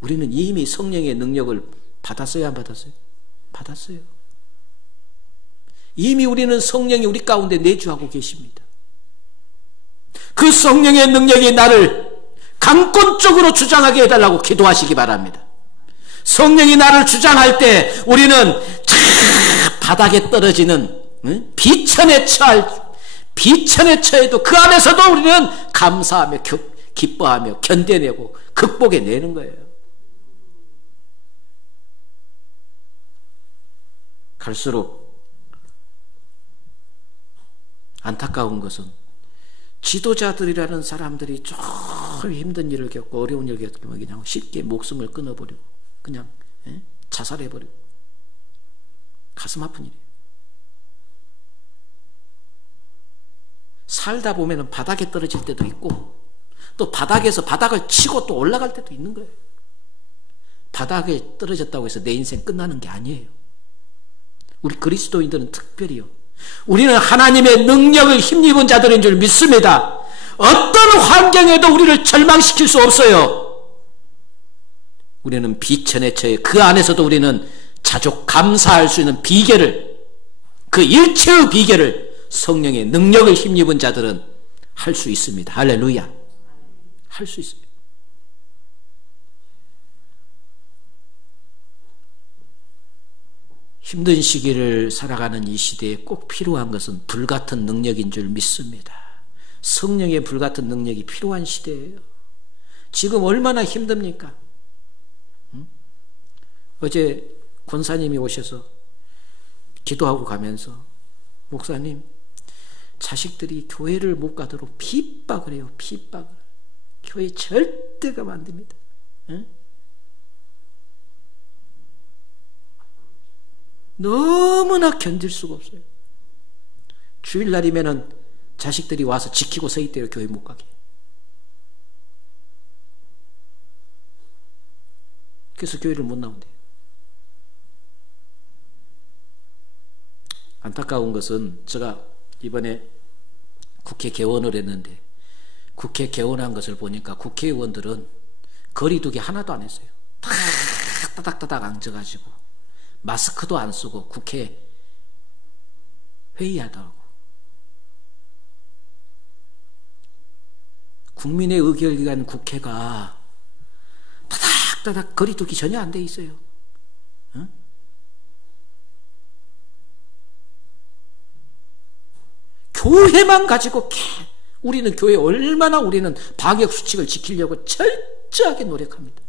우리는 이미 성령의 능력을 받았어요, 안 받았어요? 받았어요. 이미 우리는 성령이 우리 가운데 내주하고 계십니다. 그 성령의 능력이 나를 강권적으로 주장하게 해달라고 기도하시기 바랍니다. 성령이 나를 주장할 때 우리는 바닥에 떨어지는 비천에 처해도 그 안에서도 우리는 감사하며 기뻐하며 견뎌내고 극복해내는 거예요. 갈수록 안타까운 것은 지도자들이라는 사람들이 좀 힘든 일을 겪고 어려운 일을 겪으면 그냥 쉽게 목숨을 끊어버리고 그냥 자살해버리고 가슴 아픈 일이에요. 살다 보면 바닥에 떨어질 때도 있고 또 바닥에서 바닥을 치고 또 올라갈 때도 있는 거예요. 바닥에 떨어졌다고 해서 내 인생 끝나는 게 아니에요. 우리 그리스도인들은 특별히요. 우리는 하나님의 능력을 힘입은 자들인 줄 믿습니다. 어떤 환경에도 우리를 절망시킬 수 없어요. 우리는 비천에 처해 그 안에서도 우리는 자족 감사할 수 있는 비결을, 그 일체의 비결을 성령의 능력을 힘입은 자들은 할 수 있습니다. 할렐루야. 할 수 있습니다. 힘든 시기를 살아가는 이 시대에 꼭 필요한 것은 불같은 능력인 줄 믿습니다. 성령의 불같은 능력이 필요한 시대예요. 지금 얼마나 힘듭니까? 어제 권사님이 오셔서 기도하고 가면서 목사님, 자식들이 교회를 못 가도록 핍박을 해요. 핍박을. 교회 절대 가면 안 됩니다. 너무나 견딜 수가 없어요. 주일날이면은 자식들이 와서 지키고 서 있대요. 교회 못 가게. 그래서 교회를 못 나온대요. 안타까운 것은 제가 이번에 국회 개원을 했는데 국회 개원한 것을 보니까 국회의원들은 거리두기 하나도 안 했어요. 다 따닥따닥 앉아가지고 마스크도 안 쓰고 국회 회의하더라고. 국민의 의결을 위한 국회가 따닥따닥 거리두기 전혀 안 돼 있어요. 응? 교회만 가지고 우리는 교회 얼마나 우리는 방역 수칙을 지키려고 철저하게 노력합니다.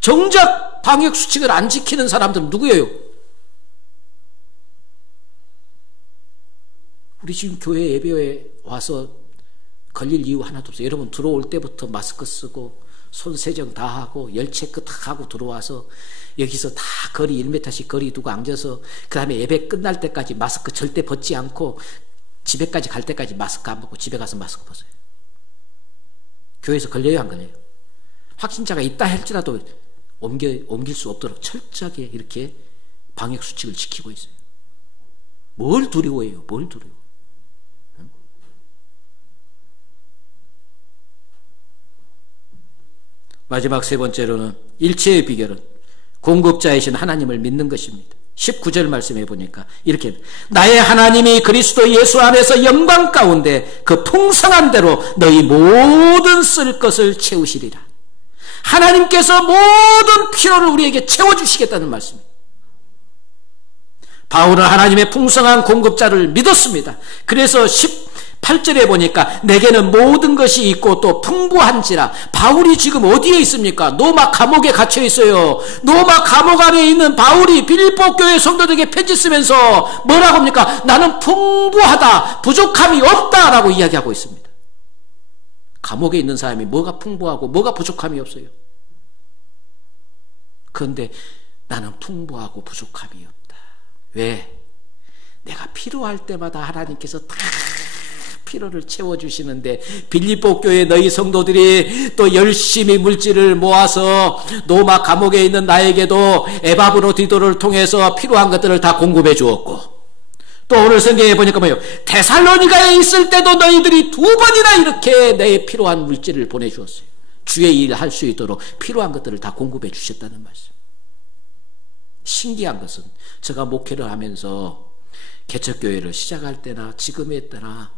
정작 방역 수칙을 안 지키는 사람들은 누구예요? 우리 지금 교회 예배에 와서 걸릴 이유 하나도 없어요. 여러분 들어올 때부터 마스크 쓰고 손 세정 다 하고 열 체크 다 하고 들어와서 여기서 다 거리 1m씩 거리 두고 앉아서 그 다음에 예배 끝날 때까지 마스크 절대 벗지 않고 집에까지 갈 때까지 마스크 안 벗고 집에 가서 마스크 벗어요. 교회에서 걸려요, 안 걸려요? 확진자가 있다 할지라도 옮길 수 없도록 철저하게 이렇게 방역 수칙을 지키고 있어요. 뭘 두려워해요? 뭘 두려워? 마지막 세 번째로는 일체의 비결은 공급자이신 하나님을 믿는 것입니다. 19절 말씀해 보니까 이렇게 나의 하나님이 그리스도 예수 안에서 영광 가운데 그 풍성한 대로 너희 모든 쓸 것을 채우시리라. 하나님께서 모든 필요를 우리에게 채워주시겠다는 말씀입니다. 바울은 하나님의 풍성한 공급자를 믿었습니다. 그래서 18절에 보니까 내게는 모든 것이 있고 또 풍부한지라. 바울이 지금 어디에 있습니까? 로마 감옥에 갇혀 있어요. 로마 감옥 안에 있는 바울이 빌립보 교회 성도들에게 편지 쓰면서 뭐라고 합니까? 나는 풍부하다, 부족함이 없다라고 이야기하고 있습니다. 감옥에 있는 사람이 뭐가 풍부하고 뭐가 부족함이 없어요. 그런데 나는 풍부하고 부족함이 없다. 왜? 내가 필요할 때마다 하나님께서 다 필요를 채워주시는데 빌립보 교회 너희 성도들이 또 열심히 물질을 모아서 로마 감옥에 있는 나에게도 에바브로디도를 통해서 필요한 것들을 다 공급해 주었고, 또 오늘 성경에 보니까 뭐예요? 데살로니가에 있을 때도 너희들이 2번이나 이렇게 내 필요한 물질을 보내주었어요. 주의 일을 할 수 있도록 필요한 것들을 다 공급해 주셨다는 말씀. 신기한 것은 제가 목회를 하면서 개척교회를 시작할 때나 지금에 따라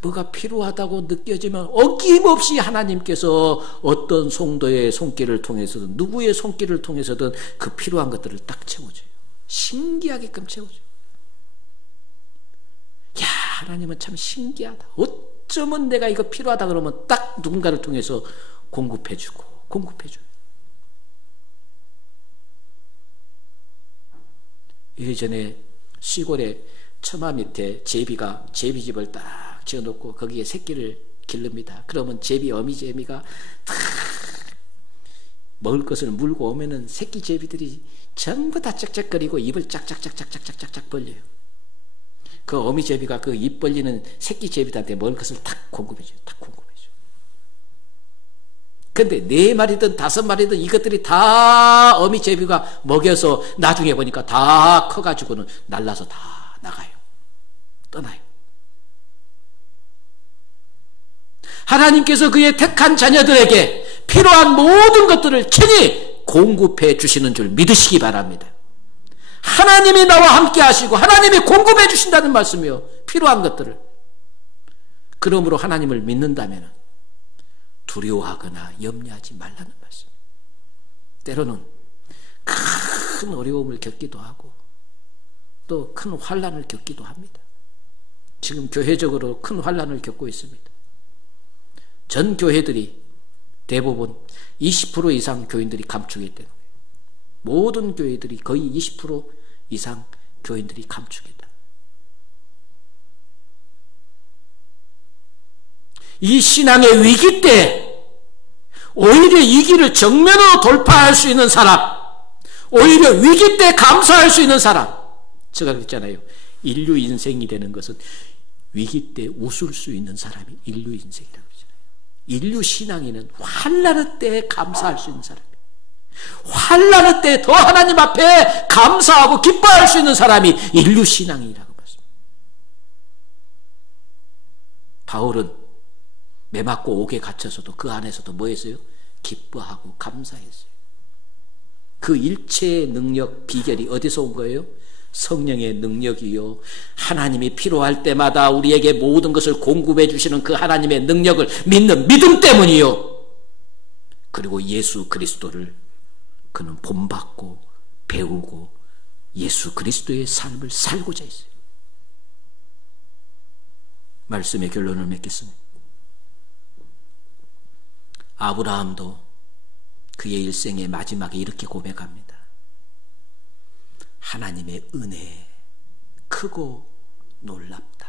뭐가 필요하다고 느껴지면 어김없이 하나님께서 어떤 성도의 손길을 통해서든 누구의 손길을 통해서든 그 필요한 것들을 딱 채워줘요. 신기하게끔 채워줘요. 야, 하나님은 참 신기하다. 어쩌면 내가 이거 필요하다 그러면 딱 누군가를 통해서 공급해주고 공급해줘요. 예전에 시골에 처마 밑에 제비집을 딱 지어놓고 거기에 새끼를 기릅니다. 그러면 어미제비가 다 먹을 것을 물고 오면은 새끼 제비들이 전부 다 쩍쩍거리고 입을 짝짝짝짝짝짝짝 벌려요. 그 어미제비가 그 입 벌리는 새끼 제비들한테 먹을 것을 탁 공급해줘요. 탁 공급해줘요. 근데 4마리든 5마리든 이것들이 다 어미 제비가 먹여서 나중에 보니까 다 커가지고는 날라서 다 나가요. 떠나요. 하나님께서 그의 택한 자녀들에게 필요한 모든 것들을 친히 공급해 주시는 줄 믿으시기 바랍니다. 하나님이 나와 함께 하시고 하나님이 공급해 주신다는 말씀이요. 필요한 것들을. 그러므로 하나님을 믿는다면 두려워하거나 염려하지 말라는 말씀. 때로는 큰 어려움을 겪기도 하고 또 큰 환난을 겪기도 합니다. 지금 교회적으로 큰 환난을 겪고 있습니다. 전 교회들이 대부분 20% 이상 교인들이 감축이 되는 거예요. 모든 교회들이 거의 20% 이상 교인들이 감축이다. 이 신앙의 위기 때 오히려 이 길을 정면으로 돌파할 수 있는 사람, 오히려 위기 때 감사할 수 있는 사람, 제가 그랬잖아요. 인류 인생이 되는 것은 위기 때 웃을 수 있는 사람이 인류 인생이라고 그러잖아요. 인류 신앙인은 환난의 때에 감사할 수 있는 사람이에요. 환난의 때에 더 하나님 앞에 감사하고 기뻐할 수 있는 사람이 인류 신앙이라고 말씀합니다. 바울은 매 맞고 옥에 갇혀서도 그 안에서도 뭐 했어요? 기뻐하고 감사했어요. 그 일체의 능력 비결이 어디서 온 거예요? 성령의 능력이요. 하나님이 필요할 때마다 우리에게 모든 것을 공급해 주시는 그 하나님의 능력을 믿는 믿음 때문이요. 그리고 예수 그리스도를 그는 본받고 배우고 예수 그리스도의 삶을 살고자 했어요. 말씀의 결론을 맺겠습니다. 아브라함도 그의 일생의 마지막에 이렇게 고백합니다. 하나님의 은혜 크고 놀랍다.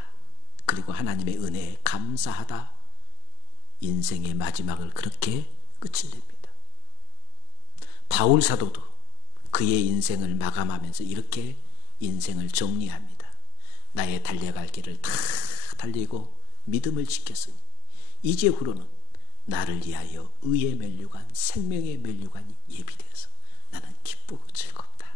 그리고 하나님의 은혜에 감사하다. 인생의 마지막을 그렇게 끝을 냅니다. 바울 사도도 그의 인생을 마감하면서 이렇게 인생을 정리합니다. 나의 달려갈 길을 다 달리고 믿음을 지켰으니 이제후로는 나를 위하여 의의 면류관, 생명의 면류관이 예비되어서 나는 기쁘고 즐겁다.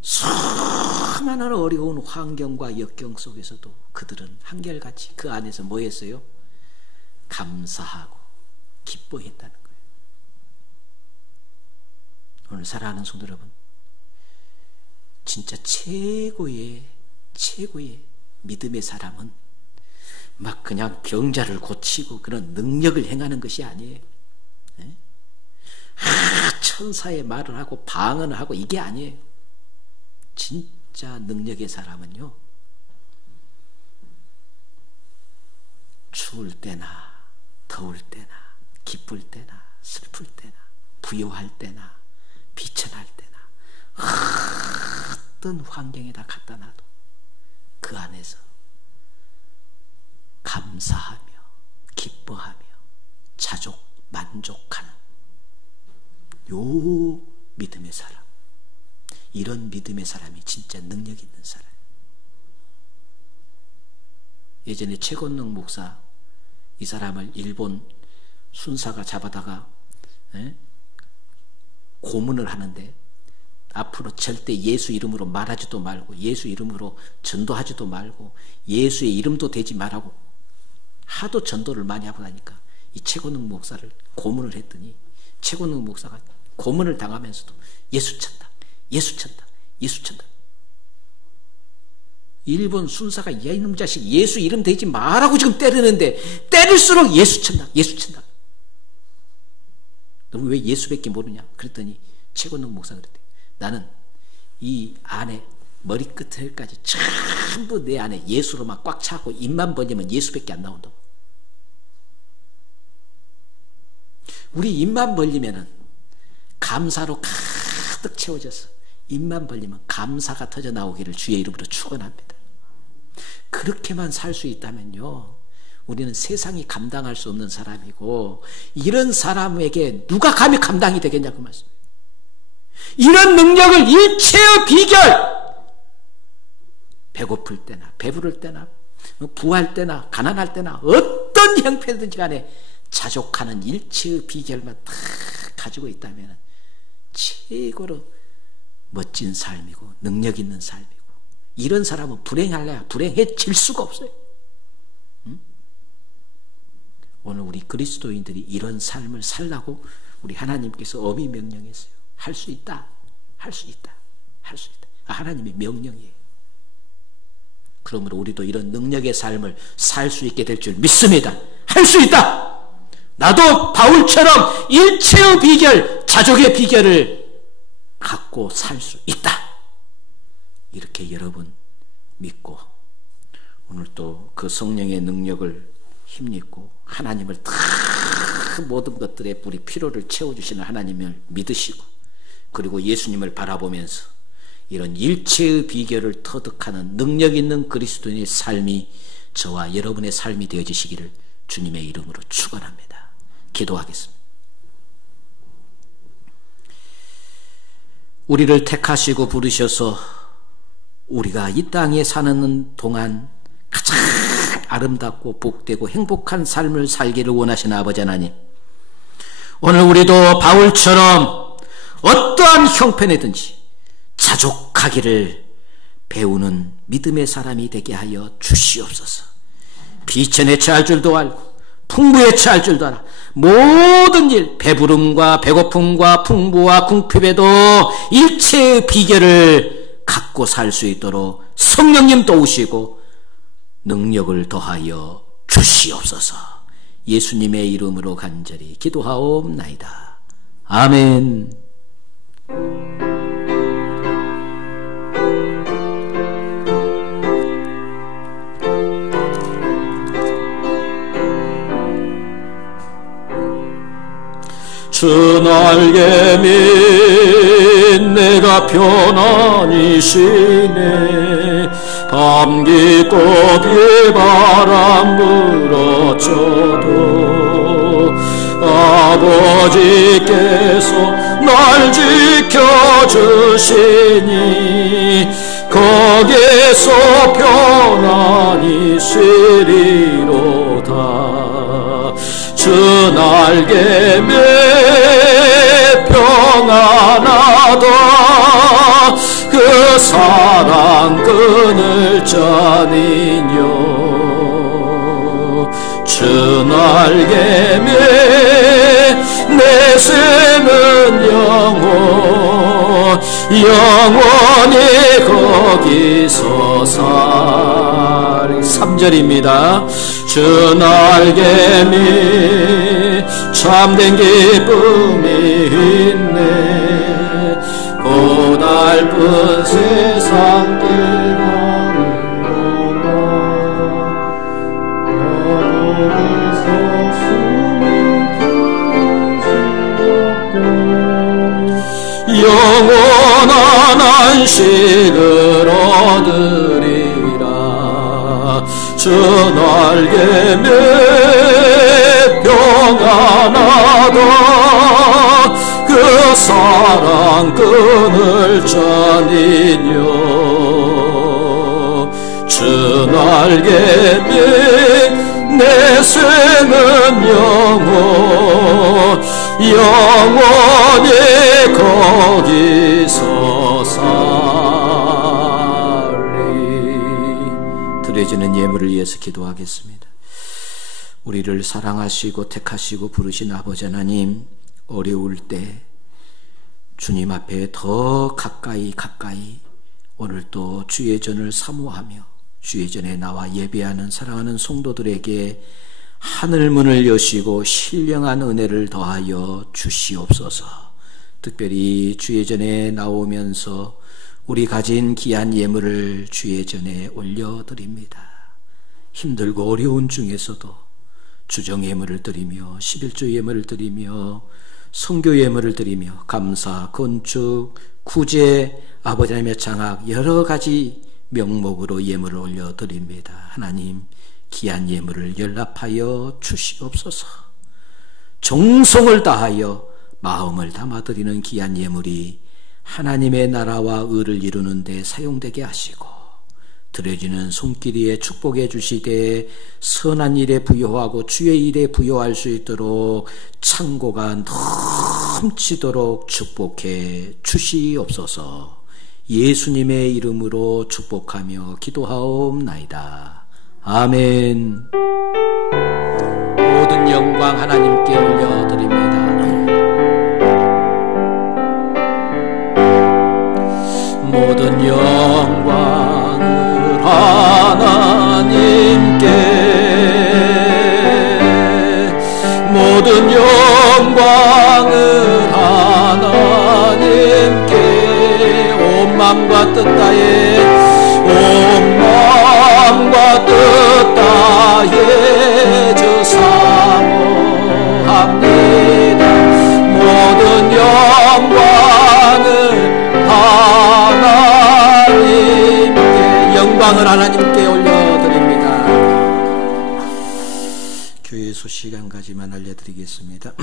수많은 어려운 환경과 역경 속에서도 그들은 한결같이 그 안에서 뭐 했어요? 감사하고 기뻐했다는 거예요. 오늘 사랑하는 성도 여러분, 진짜 최고의 믿음의 사람은 막 그냥 병자를 고치고 그런 능력을 행하는 것이 아니에요. 천사의 말을 하고 방언을 하고 이게 아니에요. 진짜 능력의 사람은요, 추울 때나 더울 때나 기쁠 때나 슬플 때나 부요할 때나 비천할 때나 어떤 환경에다 갖다 놔도 그 안에서 감사하며 기뻐하며 만족하는 요 믿음의 사람, 이런 믿음의 사람이 진짜 능력 있는 사람. 예전에 최건능 목사, 이 사람을 일본 순사가 잡아다가 고문을 하는데 앞으로 절대 예수 이름으로 말하지도 말고 예수 이름으로 전도하지도 말고 예수의 이름도 대지 말라고 하도 전도를 많이 하고 나니까 이 최건능 목사를 고문을 했더니 최건능 목사가 고문을 당하면서도 예수 찬다, 예수 찬다, 예수 찬다. 일본 순사가 야 이놈 자식 예수 이름 대지 말라고 지금 때리는데 때릴수록 예수 찬다, 예수 찬다. 너 왜 예수밖에 모르냐? 그랬더니 최건능 목사가 그랬대. 나는 이 안에 머리끝까지 전부 내 안에 예수로만 꽉 차고 입만 벌리면 예수밖에 안 나온다고. 우리 입만 벌리면은 감사로 가득 채워져서 입만 벌리면 감사가 터져 나오기를 주의 이름으로 축원합니다. 그렇게만 살 수 있다면요, 우리는 세상이 감당할 수 없는 사람이고 이런 사람에게 누가 감히 감당이 되겠냐고 말씀. 이런 능력을 일체의 비결, 배고플 때나 배부를 때나 부할 때나 가난할 때나 어떤 형편이든지 간에 자족하는 일체의 비결만 다 가지고 있다면 최고로 멋진 삶이고 능력 있는 삶이고, 이런 사람은 불행해질 수가 없어요. 오늘 우리 그리스도인들이 이런 삶을 살라고 우리 하나님께서 엄히 명령했어요. 할 수 있다. 할 수 있다. 할 수 있다. 하나님의 명령이에요. 그러므로 우리도 이런 능력의 삶을 살 수 있게 될 줄 믿습니다. 할 수 있다. 나도 바울처럼 일체의 비결, 자족의 비결을 갖고 살 수 있다. 이렇게 여러분 믿고 오늘 또 그 성령의 능력을 힘입고 하나님을 다 모든 것들에 우리 필요를 채워주시는 하나님을 믿으시고, 그리고 예수님을 바라보면서 이런 일체의 비결을 터득하는 능력 있는 그리스도인의 삶이 저와 여러분의 삶이 되어지시기를 주님의 이름으로 축원합니다. 기도하겠습니다. 우리를 택하시고 부르셔서 우리가 이 땅에 사는 동안 가장 아름답고 복되고 행복한 삶을 살기를 원하시는 아버지 하나님, 오늘 우리도 바울처럼 어떠한 형편이든지 자족하기를 배우는 믿음의 사람이 되게 하여 주시옵소서. 비천에 처할 줄도 알고 풍부에 처할 줄도 알아 모든 일, 배부름과 배고픔과 풍부와 궁핍에도 일체의 비결을 갖고 살 수 있도록 성령님 도우시고 능력을 더하여 주시옵소서. 예수님의 이름으로 간절히 기도하옵나이다. 아멘. 주 날개 밑 내가 편안히 쉬네. 감기고 비바람 불어쳐도 아버지께서 날 지켜주시니 거기서 편안히 쉬리로다. 주 날개 밑 평안하다. 그 사랑 끈을 짜니뇨. 주 날개 밑 내세는 영원히 거기서 살리. 3절입니다. 주 날개 밑 참된 기쁨이 있네. 고달픈 세상 길가는 동안 영원한 안식을 얻으리라. 주 날개 밑 평안하다. 그 사랑 끈을 짜니뇨. 주 날개 밑 내세는 영원히 거기서 살리. 드려지는 예물을 위해서 기도하겠습니다. 우리를 사랑하시고 택하시고 부르신 아버지 하나님, 어려울 때 주님 앞에 더 가까이 오늘 또 주의 전을 사모하며 주의 전에 나와 예배하는 사랑하는 성도들에게 하늘문을 여시고 신령한 은혜를 더하여 주시옵소서. 특별히 주의 전에 나오면서 우리 가진 귀한 예물을 주의 전에 올려드립니다. 힘들고 어려운 중에서도 주정 예물을 드리며 11조 예물을 드리며 선교 예물을 드리며 감사, 건축, 구제, 아버지 하나님의 장학 여러 가지 명목으로 예물을 올려드립니다. 하나님, 귀한 예물을 연락하여 주시옵소서. 정성을 다하여 마음을 담아드리는 귀한 예물이 하나님의 나라와 의를 이루는 데 사용되게 하시고, 들여지는 손길이에 축복해 주시되 선한 일에 부여하고 주의 일에 부여할 수 있도록 창고가 넘치도록 축복해 주시옵소서. 예수님의 이름으로 축복하며 기도하옵나이다. 아멘. 모든 영광 하나님께 올려드립니다. 모든 영광을 하나님께, 모든 영광을 하나님께, 온 마음과 뜻 다해, 온 마음과 뜻 다해 주 사모합니다. 모든 영광을 하나님께, 영광을 하나님께 올려드립니다. 교회 소식 한 가지만 알려드리겠습니다.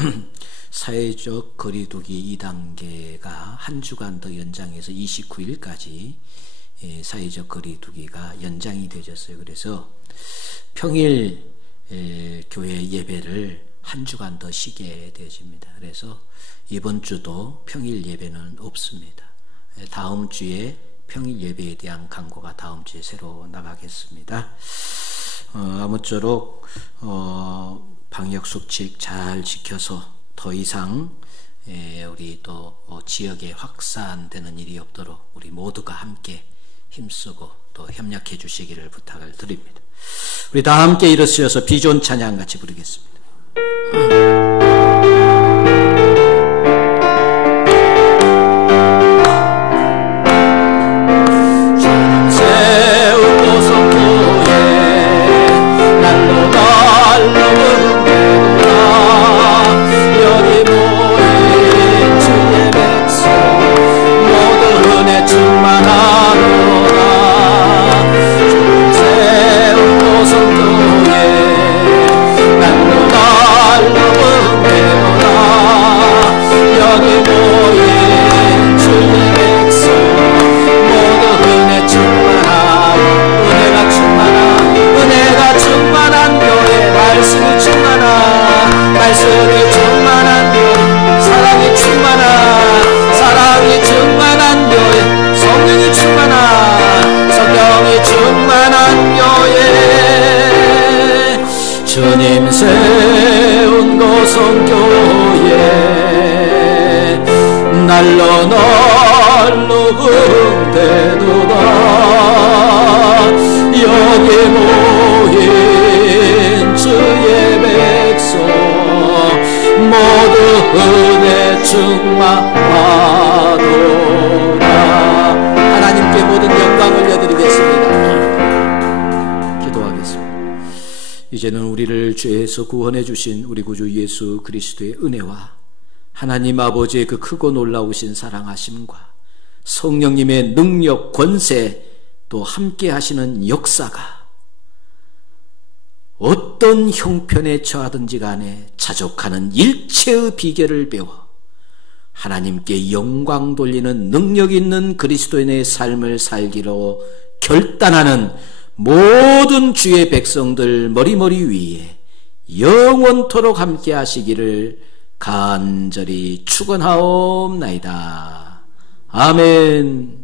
사회적 거리두기 2단계가 한 주간 더 연장해서 29일까지 사회적 거리두기가 연장이 되었어요. 그래서 평일 교회 예배를 한 주간 더 쉬게 되어집니다. 그래서 이번 주도 평일 예배는 없습니다. 다음 주에 평일 예배에 대한 광고가 다음 주에 새로 나가겠습니다. 아무쪼록 방역 수칙 잘 지켜서 더 이상 우리 또 지역에 확산되는 일이 없도록 우리 모두가 함께 힘쓰고 또 협력해 주시기를 부탁을 드립니다. 우리 다 함께 일어서서 비전 찬양 같이 부르겠습니다. 주님 세운 고성교회 날로 날로 응대도다. 여기 모인 주의 백성 모두 은혜 충만하도다. 하나님께 모든 영광 올려드리겠습니다. 기도하겠습니다. 이제는 우리를 죄에서 구원해 주신 우리 구주 예수 그리스도의 은혜와 하나님 아버지의 그 크고 놀라우신 사랑하심과 성령님의 능력, 권세, 또 함께 하시는 역사가 어떤 형편에 처하든지 간에 자족하는 일체의 비결을 배워 하나님께 영광 돌리는 능력 있는 그리스도인의 삶을 살기로 결단하는 모든 주의 백성들 머리머리 위에 영원토록 함께 하시기를 간절히 축원하옵나이다. 아멘.